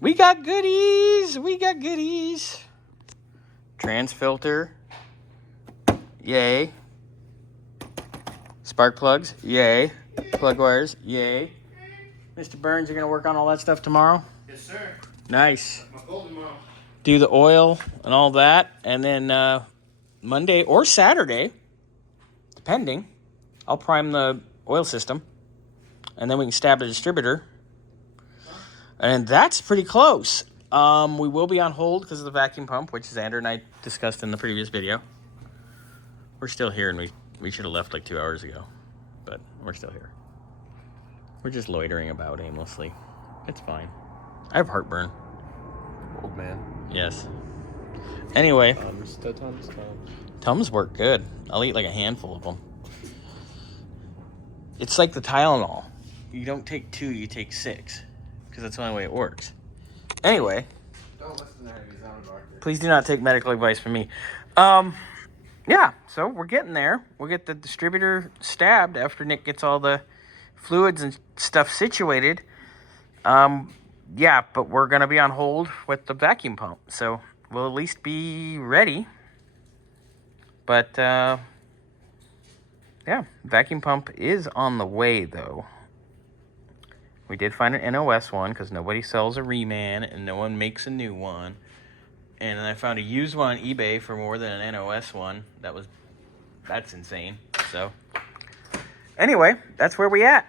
We got goodies. We got goodies. Trans filter. Yay. Spark plugs. Yay. Plug wires. Yay. Mr. Burns, you're going to work on all that stuff tomorrow? Yes, sir. Nice. My goal tomorrow. Do the oil and all that. And then Monday or Saturday, depending, I'll prime the oil system. And then we can stab the distributor. And that's pretty close. We will be on hold because of the vacuum pump, which Xander and I discussed in the previous video. We're still here, and we should have left like 2 hours ago. But we're still here. We're just loitering about aimlessly. It's fine. I have heartburn. Old man. Yes. Anyway. Tums. Tums work good. I'll eat like a handful of them. It's like the Tylenol. You don't take 2, you take 6. Because that's the only way it works. Anyway. Don't listen to her. He's not a doctor. Please do not take medical advice from me. Yeah, so we're getting there. We'll get the distributor stabbed after Nick gets all the fluids and stuff situated. Yeah, but we're going to be on hold with the vacuum pump. So we'll at least be ready. But, yeah, vacuum pump is on the way, though. We did find an NOS one because nobody sells a Reman and no one makes a new one. And then I found a used one on eBay for more than an NOS one. That's insane. So, anyway, that's where we at.